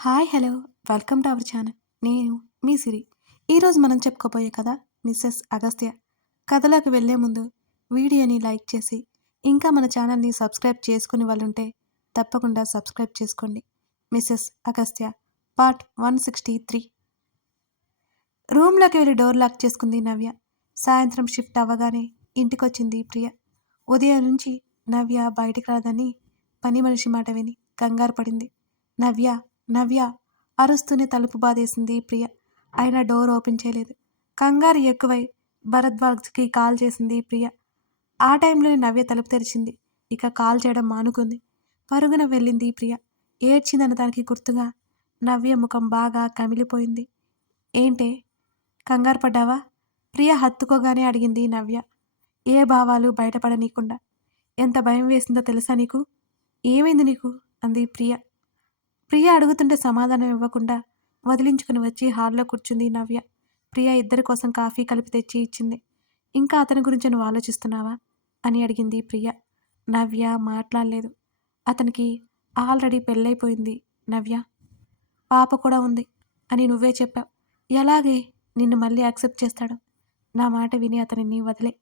Hi hello welcome to our channel. నేను మీ సిరి. ఈరోజు మనం చెప్పుకోబోయే కథ మిస్సెస్ అగస్త్య. కథలోకి వెళ్ళే ముందు వీడియోని లైక్ చేసి ఇంకా మన ఛానల్ని సబ్స్క్రైబ్ చేసుకుని వాళ్ళుంటే తప్పకుండా సబ్స్క్రైబ్ చేసుకోండి. Mrs Agastya part 163. రూమ్లోకి వెళ్ళి డోర్ లాక్ చేసుకుంది నవ్య. సాయంత్రం షిఫ్ట్ అవ్వగానే ఇంటికొచ్చింది ప్రియ. ఉదయం నుంచి నవ్య బయటికి రాదని పని మనిషి మాట విని కంగారు పడింది. నవ్య నవ్య అరుస్తూనే తలుపు బాధేసింది ప్రియ. అయినా డోర్ ఓపెన్ చేయలేదు. కంగారు ఎక్కువై భరద్వాజ్కి కాల్ చేసింది ప్రియ. ఆ టైంలోనే నవ్య తలుపు తెరిచింది. ఇక కాల్ చేయడం మానుకుంది. పరుగున వెళ్ళింది ప్రియ. ఏడ్చిందన్న దానికి గుర్తుగా నవ్య ముఖం బాగా కమిలిపోయింది. ఏంటే కంగారు పడ్డావా? ప్రియ హత్తుకోగానే అడిగింది నవ్య. ఏ భావాలు బయటపడనీయకుండా. ఎంత భయం వేసిందో తెలుసా నీకు? ఏమైంది నీకు? అంది ప్రియ. ప్రియ అడుగుతుంటే సమాధానం ఇవ్వకుండా వదిలించుకుని వచ్చి హాల్లో కూర్చుంది నవ్య. ప్రియ ఇద్దరి కోసం కాఫీ కలిపి తెచ్చి ఇచ్చింది. ఇంకా అతని గురించి నువ్వు ఆలోచిస్తున్నావా అని అడిగింది ప్రియ. నవ్య మాట్లాడలేదు. అతనికి ఆల్రెడీ పెళ్ళైపోయింది నవ్య. పాప కూడా ఉంది అని నువ్వే చెప్పావు. ఎలాగే నిన్ను మళ్ళీ యాక్సెప్ట్ చేస్తాడు? నా మాట విని అతనిని వదిలే.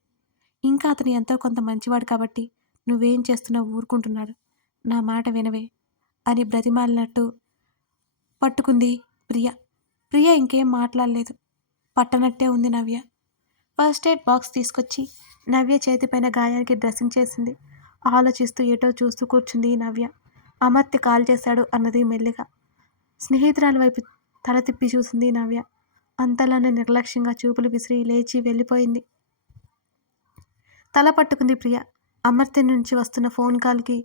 ఇంకా అతను ఎంతో కొంత మంచివాడు కాబట్టి నువ్వేం చేస్తున్నావు ఊరుకుంటున్నాడు. నా మాట వినవే అని బ్రతిమాలినట్టు పట్టుకుంది ప్రియ. ప్రియ ఇంకేం మాట్లాడలేదు. పట్టనట్టే ఉంది నవ్య. ఫస్ట్ ఎయిడ్ బాక్స్ తీసుకొచ్చి నవ్య చేతిపైన గాయానికి డ్రెస్సింగ్ చేసింది. ఆలోచిస్తూ ఏటో చూస్తూ కూర్చుంది నవ్య. అమర్త్య కాల్ చేశాడు అన్నది మెల్లిగా. స్నేహితురాల వైపు తల తిప్పి చూసింది నవ్య. అంతలోనే నిర్లక్ష్యంగా చూపులు విసిరి లేచి వెళ్ళిపోయింది. తల పట్టుకుంది ప్రియ. అమర్త్య నుంచి వస్తున్న ఫోన్ కాల్కి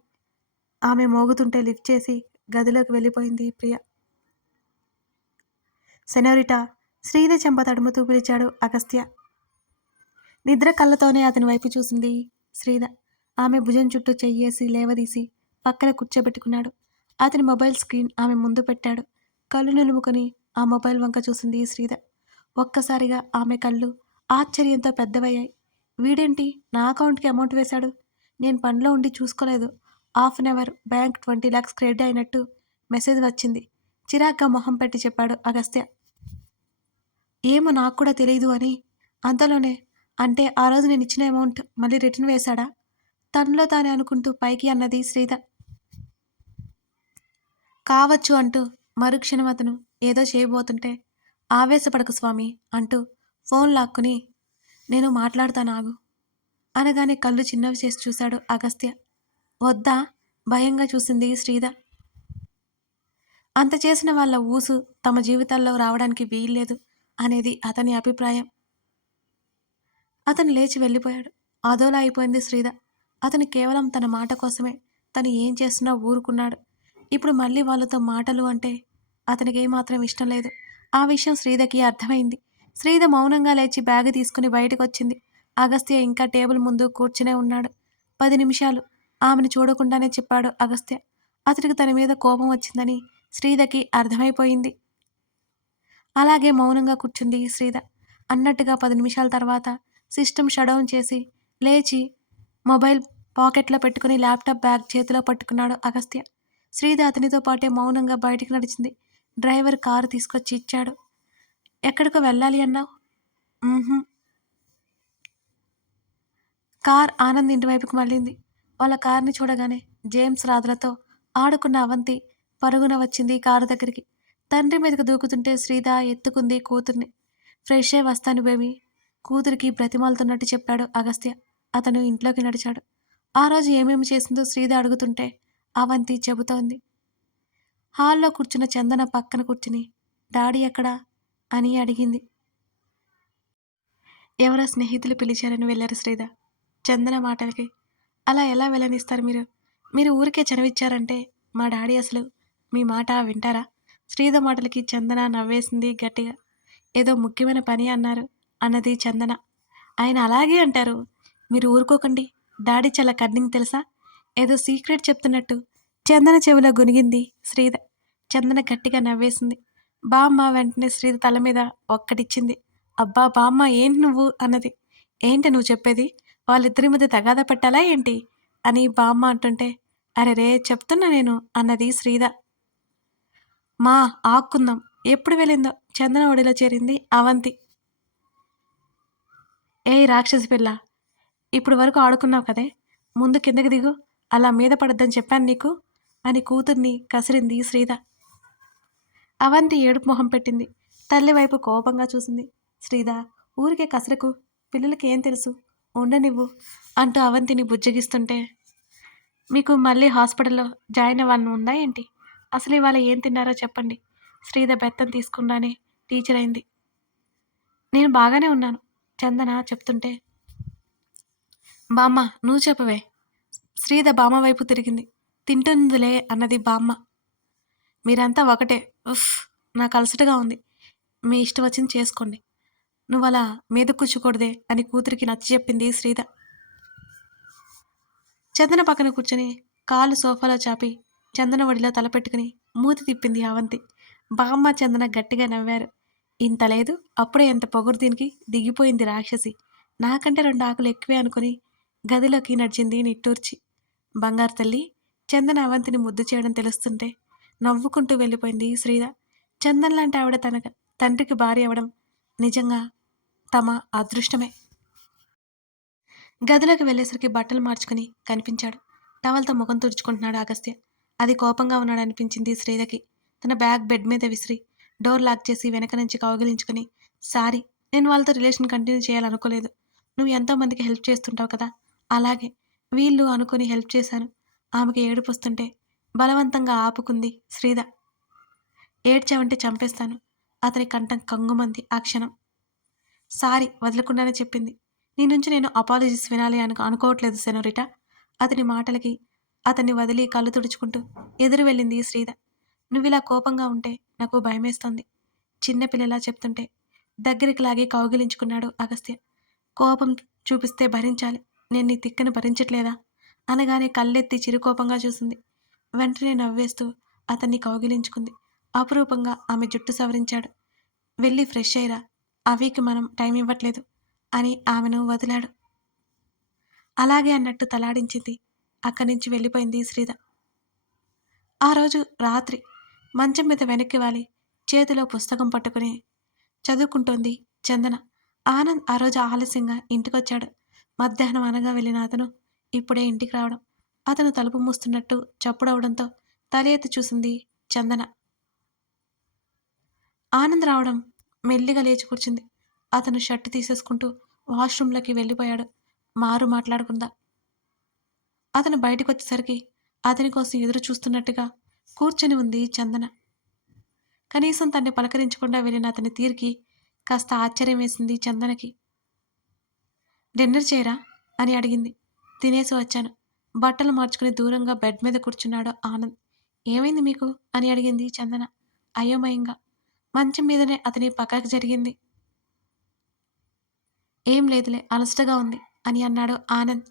ఆమె మోగుతుంటే లిఫ్ట్ చేసి గదిలోకి వెళ్ళిపోయింది ప్రియ. సెనోరిటా శ్రీధ చెంప తడుముతూ పిలిచాడు అగస్త్య. నిద్ర కళ్ళతోనే అతని వైపు చూసింది శ్రీధ. ఆమె భుజం చుట్టూ చెయ్యేసి లేవదీసి పక్కన కూర్చోబెట్టుకున్నాడు. అతని మొబైల్ స్క్రీన్ ఆమె ముందు పెట్టాడు. కళ్ళు నిలుముకొని ఆ మొబైల్ వంక చూసింది శ్రీధ. ఒక్కసారిగా ఆమె కళ్ళు ఆశ్చర్యంతో పెద్దవయ్యాయి. వీడేంటి నా అకౌంట్కి అమౌంట్ వేశాడు? నేను పనిలో ఉండి చూసుకోలేదు. Half an hour bank 20 lakhs credit అయినట్టు మెసేజ్ వచ్చింది. చిరాగ్గా మొహం పెట్టి చెప్పాడు అగస్త్య. ఏమో నాకు కూడా తెలియదు అని. అంతలోనే అంటే ఆ రోజు నేను ఇచ్చిన అమౌంట్ మళ్ళీ రిటర్న్ వేశాడా? తనలో తానే అనుకుంటూ పైకి అన్నది శ్రీధ. కావచ్చు అంటూ మరుక్షణం అతను ఏదో చేయబోతుంటే ఆవేశపడకు స్వామి అంటూ ఫోన్ లాక్కుని నేను మాట్లాడతానాగు అనగానే కళ్ళు చిన్నవి చేసి చూశాడు అగస్త్య. వద్దా? భయంగా చూసింది శ్రీధ. అంత చేసిన వాళ్ళ ఊసు తమ జీవితాల్లో రావడానికి వీల్లేదు అనేది అతని అభిప్రాయం. అతను లేచి వెళ్ళిపోయాడు. అదోలా అయిపోయింది శ్రీధ. అతను కేవలం తన మాట కోసమే తను ఏం చేస్తున్నా ఊరుకున్నాడు. ఇప్పుడు మళ్ళీ వాళ్ళతో మాటలు అంటే అతనికి ఏమాత్రం ఇష్టం లేదు. ఆ విషయం శ్రీధకి అర్థమైంది. శ్రీధ మౌనంగా లేచి బ్యాగ్ తీసుకుని బయటకు వచ్చింది. అగస్త్య ఇంకా టేబుల్ ముందు కూర్చునే ఉన్నాడు. 10 నిమిషాలు ఆమెను చూడకుండానే చెప్పాడు అగస్త్య. అతడికి తన మీద కోపం వచ్చిందని శ్రీధకి అర్థమైపోయింది. అలాగే మౌనంగా కూర్చుంది శ్రీధ. అన్నట్టుగా 10 నిమిషాల తర్వాత సిస్టమ్ షట్డౌన్ చేసి లేచి మొబైల్ పాకెట్లో పెట్టుకుని ల్యాప్టాప్ బ్యాగ్ చేతిలో పట్టుకున్నాడు అగస్త్య. శ్రీధ అతనితో పాటే మౌనంగా బయటికి నడిచింది. డ్రైవర్ కారు తీసుకొచ్చి ఇచ్చాడు. ఎక్కడికో వెళ్ళాలి అన్నావు? కార్ ఆనంద్ ఇంటి వైపుకు మళ్ళింది. వాళ్ళ కార్ని చూడగానే జేమ్స్ రాధలతో ఆడుకున్న అవంతి పరుగున వచ్చింది కారు దగ్గరికి. తండ్రి మీదకు దూకుతుంటే శ్రీధ ఎత్తుకుంది కూతుర్ని. ఫ్రెష్ అయి వస్తాను బేబీ కూతురికి బ్రతిమాలుతున్నట్టు చెప్పాడు అగస్త్య. అతను ఇంట్లోకి నడిచాడు. ఆ రోజు ఏమేమి చేసిందో శ్రీధ అడుగుతుంటే అవంతి చెబుతోంది. హాల్లో కూర్చున్న చందన పక్కన కూర్చుని డాడీ ఎక్కడా అని అడిగింది. ఎవరో స్నేహితులు పిలిచారని వెళ్ళారు శ్రీధ. చందన మాటలకి అలా ఎలా వెళ్ళనిస్తారు మీరు? మీరు ఊరికే చనివిచ్చారంటే మా డాడీ అసలు మీ మాట వింటారా? శ్రీధ మాటలకి చందన నవ్వేసింది గట్టిగా. ఏదో ముఖ్యమైన పని అన్నారు అన్నది చందన. ఆయన అలాగే అంటారు. మీరు ఊరుకోకండి. డాడీ చాలా కన్నింగ్ తెలుసా? ఏదో సీక్రెట్ చెప్తున్నట్టు చందన చెవిలో గునిగింది శ్రీధ. చందన గట్టిగా నవ్వేసింది. బామ్మ వెంటనే శ్రీధ తల మీద ఒక్కటిచ్చింది. అబ్బా బామ్మ ఏంటి నువ్వు అన్నది. ఏంటి నువ్వు చెప్పేది? వాళ్ళిద్దరి మధ్య తగాదా పెట్టాలా ఏంటి అని బామ్మ అంటుంటే అరే రే చెప్తున్నా నేను అన్నది శ్రీధ. మా ఆక్కుందాం. ఎప్పుడు వెళ్ళిందో చందన ఒడిలో చేరింది అవంతి. ఏయ్ రాక్షసి పిల్ల! ఇప్పుడు వరకు ఆడుకున్నావు కదే! ముందు కిందకి దిగు. అలా మీద పడొద్దని చెప్పాను నీకు అని కూతుర్ని కసిరింది శ్రీద. అవంతి ఏడుపు మొహం పెట్టింది. తల్లి వైపు కోపంగా చూసింది. శ్రీద, ఊరికే కసరకు, పిల్లలకి ఏం తెలుసు, ఉండనివ్వు అంటూ అవంతిని బుజ్జగిస్తుంటే, మీకు మళ్ళీ హాస్పిటల్లో జాయిన్ అవ్వాలని ఉందా ఏంటి? అసలు ఇవాళ ఏం తిన్నారో చెప్పండి. శ్రీద బెత్తం తీసుకుండానే టీచర్ అయింది. నేను బాగానే ఉన్నాను చందన చెప్తుంటే, బామ్మ నువ్వు చెప్పవే. శ్రీద బామ్మ వైపు తిరిగింది. తింటుందిలే అన్నది బామ్మ. మీరంతా ఒకటే. ఉఫ్, నాకు అలసటగా ఉంది. మీ ఇష్టం వచ్చింది చేసుకోండి. నువ్వలా మీద కూర్చోకూడదే అని కూతురికి నచ్చ చెప్పింది శ్రీద. చందన పక్కన కూర్చొని కాళ్ళు సోఫాలో చాపి చందన ఒడిలో తలపెట్టుకుని మూతి తిప్పింది అవంతి. బామ్మ చందన గట్టిగా నవ్వారు. ఇంత లేదు, అప్పుడే ఎంత పొగరు దీనికి దిగిపోయింది రాక్షసి. నాకంటే 2 ఆకులు ఎక్కువే అనుకుని గదిలోకి నడిచింది నిట్టూర్చి. బంగారు తల్లి, చందన అవంతిని ముద్దు చేయడం తెలుస్తుంటే నవ్వుకుంటూ వెళ్ళిపోయింది శ్రీద. చందన్ లాంటి ఆవిడ తన తండ్రికి భార్య అవ్వడం నిజంగా తమ అదృష్టమే. గదిలోకి వెళ్ళేసరికి బట్టలు మార్చుకుని కనిపించాడు. టవల్తో ముఖం తుడుచుకుంటున్నాడు అగస్త్య. అది కోపంగా ఉన్నాడనిపించింది శ్రీదకి. తన బ్యాగ్ బెడ్ మీద విసిరి డోర్ లాక్ చేసి వెనక నుంచి కౌగిలించుకుని, సారీ, నేను వాళ్ళతో రిలేషన్ కంటిన్యూ చేయాలనుకోలేదు. నువ్వు ఎంతో మందికి హెల్ప్ చేస్తుంటావు కదా, అలాగే వీళ్ళు అనుకుని హెల్ప్ చేశాను. ఆమెకి ఏడుపొస్తుంటే బలవంతంగా ఆపుకుంది శ్రీద. ఏడ్చావంటే చంపేస్తాను. అతని కంఠం కంగుమంది ఆ క్షణం. సారీ వదలకుండానే చెప్పింది. నీ నుంచి నేను అపాలజీస్ వినాలి అనుకోవట్లేదు సెనోరిటా. అతని మాటలకి అతన్ని వదిలి కళ్ళు తుడుచుకుంటూ ఎదురు వెళ్ళింది శ్రీద. నువ్విలా కోపంగా ఉంటే నాకు భయమేస్తోంది. చిన్నపిల్లలా చెప్తుంటే దగ్గరికి లాగి కౌగిలించుకున్నాడు అగస్త్య. కోపం చూపిస్తే భరించాలి, నేను నీ తిక్కని భరించట్లేదా అనగానే కళ్ళెత్తి చిరుకోపంగా చూసింది. వెంటనే నవ్వేస్తూ అతన్ని కౌగిలించుకుంది. అపురూపంగా ఆమె జుట్టు సవరించాడు. వెళ్ళి ఫ్రెష్ అయ్యిరా, అవికి మనం టైం ఇవ్వట్లేదు అని ఆమెను వదిలాడు. అలాగే అన్నట్టు తలాడించింది. అక్కడి నుంచి వెళ్ళిపోయింది శ్రీద. ఆ రోజు రాత్రి మంచం మీద వెనక్కి వాలి చేతిలో పుస్తకం పట్టుకుని చదువుకుంటోంది చందన. ఆనంద్ ఆ రోజు ఆలస్యంగా ఇంటికొచ్చాడు. మధ్యాహ్నం అనగా వెళ్ళిన అతను ఇప్పుడే ఇంటికి రావడం, అతను తలుపు మూస్తున్నట్టు చప్పుడవడంతో తల ఎత్తి చూసింది చందన. ఆనంద్ రావడం మెల్లిగా లేచి కూర్చుంది. అతను షర్టు తీసేసుకుంటూ వాష్రూంలోకి వెళ్ళిపోయాడు. మారు మాట్లాడకుండా. అతను బయటకొచ్చేసరికి అతని కోసం ఎదురు చూస్తున్నట్టుగా కూర్చొని ఉంది చందన. కనీసం తన్ని పలకరించకుండా వెళ్ళిన అతని తీరుకి కాస్త ఆశ్చర్యం వేసింది చందనకి. డిన్నర్ చేయరా అని అడిగింది. తినేసి వచ్చాను. బట్టలు మార్చుకుని దూరంగా బెడ్ మీద కూర్చున్నాడు ఆనంద్. ఏమైంది మీకు అని అడిగింది చందన అయోమయంగా. మంచం మీదనే అతని పక్కకి జరిగింది. ఏం లేదులే, అలసటగా ఉంది అని అన్నాడు ఆనంద్.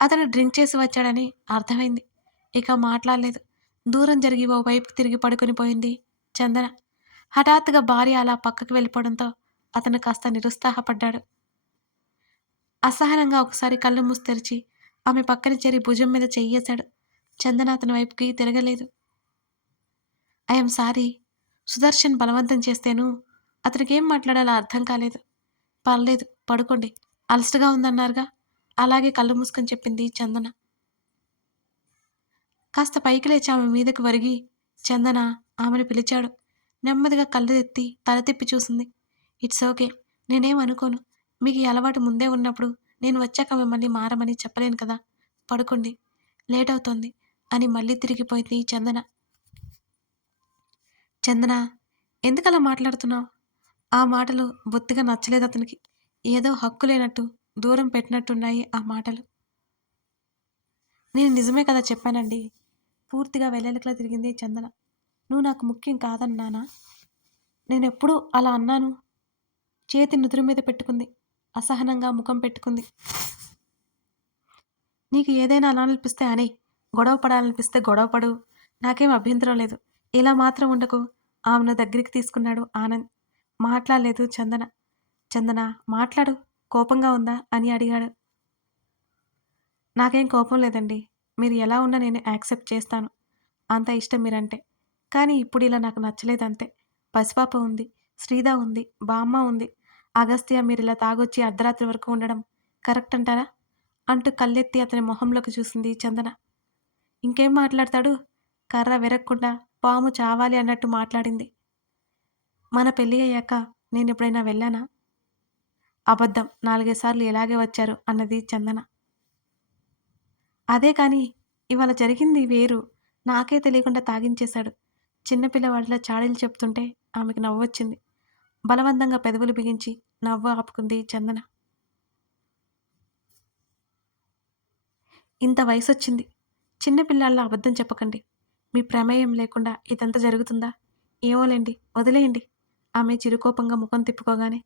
అతను డ్రింక్ చేసి వచ్చాడని అర్థమైంది. ఇక మాట్లాడలేదు. దూరం జరిగి ఓ వైపు తిరిగి పడుకుని పోయింది చందన. హఠాత్తుగా భార్య అలా పక్కకు వెళ్ళిపోవడంతో అతను కాస్త నిరుత్సాహపడ్డాడు. అసహనంగా ఒకసారి కళ్ళు మూసి తెరిచి ఆమె పక్కన చేరి భుజం మీద చెయ్యేశాడు. చందన అతని వైపుకి తిరగలేదు. ఐఎమ్ సారీ, సుదర్శన్ బలవంతం చేస్తేను అతనికేం మాట్లాడాలో అర్థం కాలేదు. పర్లేదు పడుకోండి, అలసటగా ఉందన్నారుగా, అలాగే కళ్ళు మూసుకొని చెప్పింది చందన. కాస్త పైకి లేచి ఆమె మీదకు వరిగి చందన ఆమెను పిలిచాడు. నెమ్మదిగా కళ్ళు ఎత్తి తల తిప్పి చూసింది. ఇట్స్ ఓకే, నేనేం అనుకోను. మీకు ఈ అలవాటు ముందే ఉన్నప్పుడు నేను వచ్చాక మిమ్మల్ని మారమని చెప్పలేను కదా, పడుకోండి, లేట్ అవుతోంది అని మళ్ళీ తిరిగిపోయింది చందన. చందన, ఎందుకలా మాట్లాడుతున్నావు? ఆ మాటలు బొత్తిగా నచ్చలేదు అతనికి. ఏదో హక్కు లేనట్టు దూరం పెట్టినట్టున్నాయి ఆ మాటలు. నేను నిజమే కదా చెప్పానండి. పూర్తిగా వెల్లెలకలా తిరిగింది చందన. నువ్వు నాకు ముఖ్యం కాదన్నానా? నేనెప్పుడు అలా అన్నాను? చేతి నుదురు మీద పెట్టుకుంది. అసహనంగా ముఖం పెట్టుకుంది. నీకు ఏదైనా అనాలనిపిస్తే అనేయ్. గొడవ పడాలనిపిస్తే గొడవ పడు. నాకేం అభ్యంతరం లేదు. ఇలా మాత్రం ఉండకు. ఆమెను దగ్గరికి తీసుకున్నాడు ఆనంద్. మాట్లాడలేదు చందన. చందన మాట్లాడు, కోపంగా ఉందా అని అడిగాడు. నాకేం కోపం లేదండి. మీరు ఎలా ఉన్నా నేను యాక్సెప్ట్ చేస్తాను. అంత ఇష్టం మీరంటే. కానీ ఇప్పుడు ఇలా నాకు నచ్చలేదంతే. పసిపాప ఉంది, శ్రీద ఉంది, బామ్మ ఉంది. అగస్త్య మీరిలా తాగొచ్చి అర్ధరాత్రి వరకు ఉండడం కరెక్ట్ అంటారా? అంటూ కళ్ళెత్తి అతని మొహంలోకి చూసింది చందన. ఇంకేం మాట్లాడతాడు? కర్ర విరక్కుండా పాము చావాలి అన్నట్టు మాట్లాడింది. మన పెళ్లి అయ్యాక నేనెప్పుడైనా వెళ్ళానా? అబద్ధం. 4, 5 సార్లు ఇలాగే వచ్చారు అన్నది చందన. అదే కానీ ఇవాళ జరిగింది వేరు. నాకే తెలియకుండా తాగించేశాడు. చిన్న పిల్లవాడిలా చాడీలు చెప్తుంటే ఆమెకు నవ్వొచ్చింది. బలవంతంగా పెదవులు బిగించి నవ్వు ఆపుకుంది చందన. ఇంత వయసొచ్చింది. చిన్న పిల్లాడిలా అబద్ధం చెప్పకండి. మీ ప్రమేయం లేకుండా ఇదంతా జరుగుతుందా? ఏమోలేండి, వదిలేయండి. ఆమె చిరుకోపంగా ముఖం తిప్పుకోగానే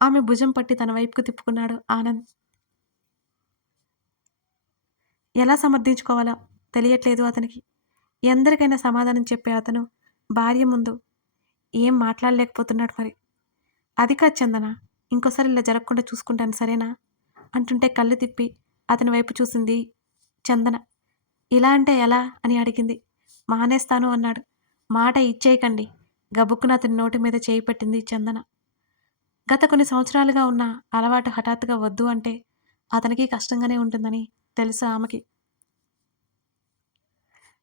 ఆమె భుజం పట్టి తన వైపుకు తిప్పుకున్నాడు ఆనంద్. ఎలా సమర్థించుకోవాలో తెలియట్లేదు అతనికి. ఎందరికైనా సమాధానం చెప్పే అతను భార్య ముందు ఏం మాట్లాడలేకపోతున్నాడు మరి. అది కాదు చందన. ఇంకోసారి ఇలా జరగకుండా చూసుకుంటాను సరేనా? అంటుంటే కళ్ళు తిప్పి అతని వైపు చూసింది చందన. ఇలా అంటే ఎలా అని అడిగింది. మానేస్తాను అన్నాడు. మాట ఇచ్చేయకండి. గబుక్కున అతని నోటి మీద చేయి పెట్టింది చందన. గత కొన్ని సంవత్సరాలుగా ఉన్న అలవాటు హఠాత్తుగా వద్దు అంటే అతనికి కష్టంగానే ఉంటుందని తెలుసు ఆమెకి.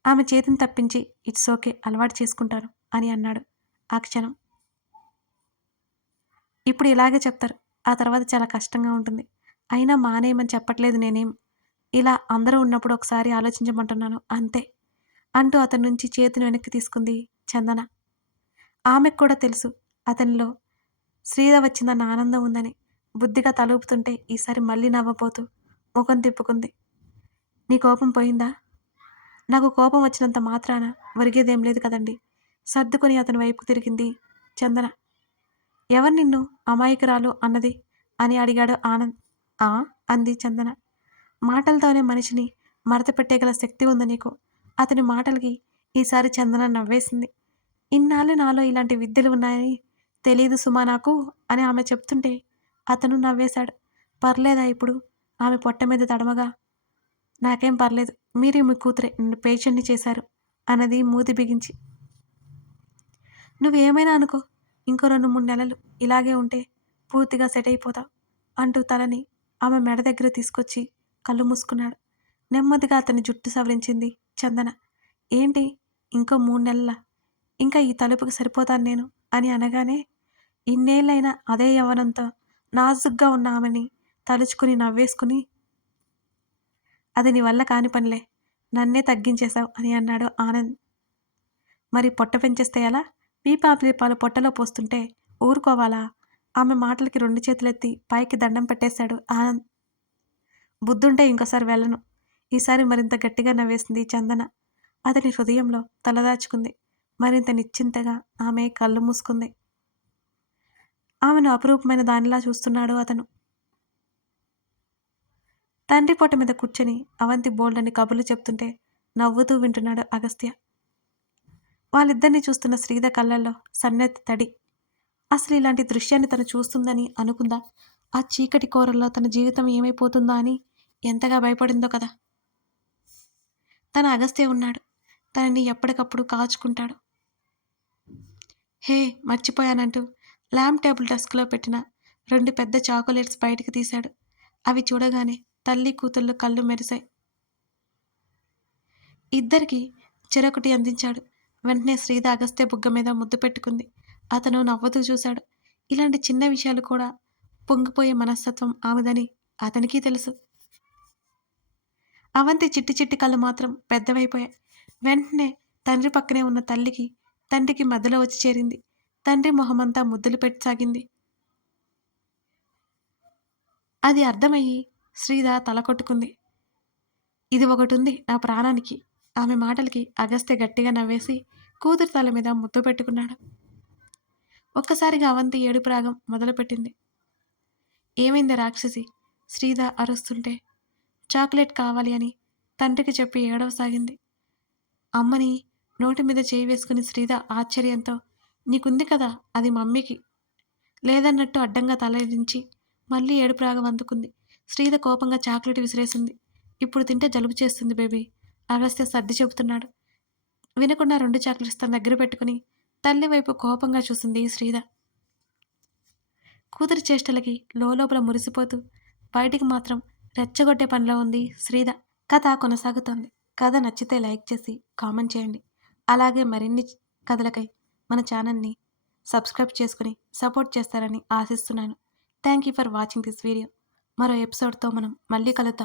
ఆమె చేతిని తప్పించి ఇట్స్ ఓకే, అలవాటు చేసుకుంటారు అని అన్నాడు ఆ క్షణం. ఇప్పుడు ఇలాగే చెప్తారు. ఆ తర్వాత చాలా కష్టంగా ఉంటుంది. అయినా మానేయమని చెప్పట్లేదు నేనేం. ఇలా అందరూ ఉన్నప్పుడు ఒకసారి ఆలోచించమంటున్నాను అంతే. అంటూ అతని నుంచి చేతిని వెనక్కి తీసుకుంది చందన. ఆమెకు కూడా తెలుసు అతనిలో శ్రీద వచ్చిందన్న ఆనందం ఉందని. బుద్ధిగా తలూపుతుంటే ఈసారి మళ్ళీ నవ్వబోతూ ముఖం తిప్పుకుంది. నీ కోపం పోయిందా? నాకు కోపం వచ్చినంత మాత్రాన ఒరిగేదేం లేదు కదండి. సర్దుకొని అతని వైపు తిరిగింది చందన. ఎవరు నిన్ను అమాయకురాలు అన్నది అని అడిగాడు ఆనంద్. ఆ అంది చందన. మాటలతోనే మనిషిని మడతపెట్టేగల శక్తి ఉంది నీకు. అతని మాటలకి ఈసారి చందన నవ్వేసింది. ఇన్నాళ్ళు నాలో ఇలాంటి విద్యలు ఉన్నాయని తెలీదు సుమా నాకు అని ఆమె చెప్తుంటే అతను నవ్వేశాడు. పర్లేదా ఇప్పుడు? ఆమె పొట్ట మీద తడమగా. నాకేం పర్లేదు. మీరు మీ కూతురే నన్ను పేషెంట్‌ని చేశారు అన్నది మూతి బిగించి. నువ్వేమైనా అనుకో. ఇంకో 2, 3 నెలలు ఇలాగే ఉంటే పూర్తిగా సెట్ అయిపోతావు అంటూ తలని ఆమె మెడ దగ్గర తీసుకొచ్చి కళ్ళు మూసుకున్నాడు. నెమ్మదిగా అతని జుట్టు సవరించింది చందన. ఏంటి? ఇంకో 3 నెలలా? ఇంకా ఈ తలుపుకి సరిపోతాను నేను అని అనగానే ఇన్నేళ్ళైనా అదే యవ్వనంతో నాజుగ్గా ఉన్న ఆమెని తలుచుకుని నవ్వేసుకుని అది నీ వల్ల కాని పనిలే. నన్నే తగ్గించేశావు అని అన్నాడు ఆనంద్. మరి పొట్ట పెంచేస్తే ఎలా? పీపాపి పాలు పొట్టలో పోస్తుంటే ఊరుకోవాలా? ఆమె మాటలకి 2 చేతులెత్తి పైకి దండం పెట్టేశాడు ఆనంద్. బుద్ధుంటే ఇంకోసారి వెళ్ళను. ఈసారి మరింత గట్టిగా నవ్వేసింది చందన. అతని హృదయంలో తలదాచుకుంది. మరింత నిశ్చింతగా ఆమె కళ్ళు మూసుకుంది. ఆమెను అపురూపమైన దానిలా చూస్తున్నాడు అతను. తండ్రి పొట్ట మీద కూర్చొని అవంతి బోల్డన్ని కబుర్లు చెప్తుంటే నవ్వుతూ వింటున్నాడు అగస్త్య. వాళ్ళిద్దరినీ చూస్తున్న శ్రీద కళ్ళల్లో సన్నెత్తి తడి. అసలు ఇలాంటి దృశ్యాన్ని తను చూస్తుందని అనుకుందా? ఆ చీకటి కోరల్లో తన జీవితం ఏమైపోతుందో అని ఎంతగా భయపడిందో కదా. తన అగస్త్య ఉన్నాడు. తనని ఎప్పటికప్పుడు కాచుకుంటాడు. హే మర్చిపోయానంటూ ల్యాంప్ టేబుల్ డెస్క్లో పెట్టిన 2 పెద్ద చాకోలెట్స్ బయటికి తీశాడు. అవి చూడగానే తల్లి కూతుళ్ళు కళ్ళు మెరిశాయి. ఇద్దరికి చెరొకటి అందించాడు. వెంటనే శ్రీద అగస్త్య బుగ్గ మీద ముద్దు పెట్టుకుంది. అతను నవ్వుతూ చూశాడు. ఇలాంటి చిన్న విషయాలు కూడా పొంగిపోయే మనస్తత్వం ఆమెదని అతనికి తెలుసు. అవంతి చిట్టి చిట్టి కళ్ళు మాత్రం పెద్దవైపోయాయి. వెంటనే తండ్రి పక్కనే ఉన్న తల్లికి తండ్రికి మధ్యలో వచ్చి చేరింది. తండ్రి మొహమంతా ముద్దులు పెట్టసాగింది. అది అర్థమయ్యి శ్రీద తల కొట్టుకుంది. ఇది ఒకటుంది నా ప్రాణానికి. ఆమె మాటలకి అగస్త్య గట్టిగా నవ్వేసి కూతురు తల మీద ముద్దు పెట్టుకున్నాడు. ఒక్కసారిగా అవంతి ఏడుపు రాగం మొదలుపెట్టింది. ఏమైంది రాక్షసి? శ్రీద అరుస్తుంటే చాక్లెట్ కావాలి అని తండ్రికి చెప్పి ఏడవసాగింది. అమ్మని నోటి మీద చేయి వేసుకుని శ్రీద ఆశ్చర్యంతో నీకుంది కదా అది మమ్మీకి లేదన్నట్టు అడ్డంగా తలదించి మళ్ళీ ఏడుపు రాగం అందుకుంది. శ్రీద కోపంగా చాక్లెట్ విసిరేసింది. ఇప్పుడు తింటే జలుబు చేస్తుంది బేబీ. అగస్త్య సర్ది చెబుతున్నాడు. వినకుండా 2 చాక్లెట్స్ తన దగ్గర పెట్టుకుని తల్లి వైపు కోపంగా చూసింది శ్రీధ. కూతురి చేష్టలకి లోపల మురిసిపోతూ బయటికి మాత్రం రెచ్చగొట్టే పనిలో ఉంది శ్రీధ. కథ కొనసాగుతోంది. కథ నచ్చితే లైక్ చేసి కామెంట్ చేయండి. అలాగే మరిన్ని కథలకై మన ఛానల్ని సబ్స్క్రైబ్ చేసుకుని సపోర్ట్ చేస్తారని ఆశిస్తున్నాను. Thank you for watching this video. మరో ఎపిసోడ్తో మనం మళ్ళీ కలుద్దాం.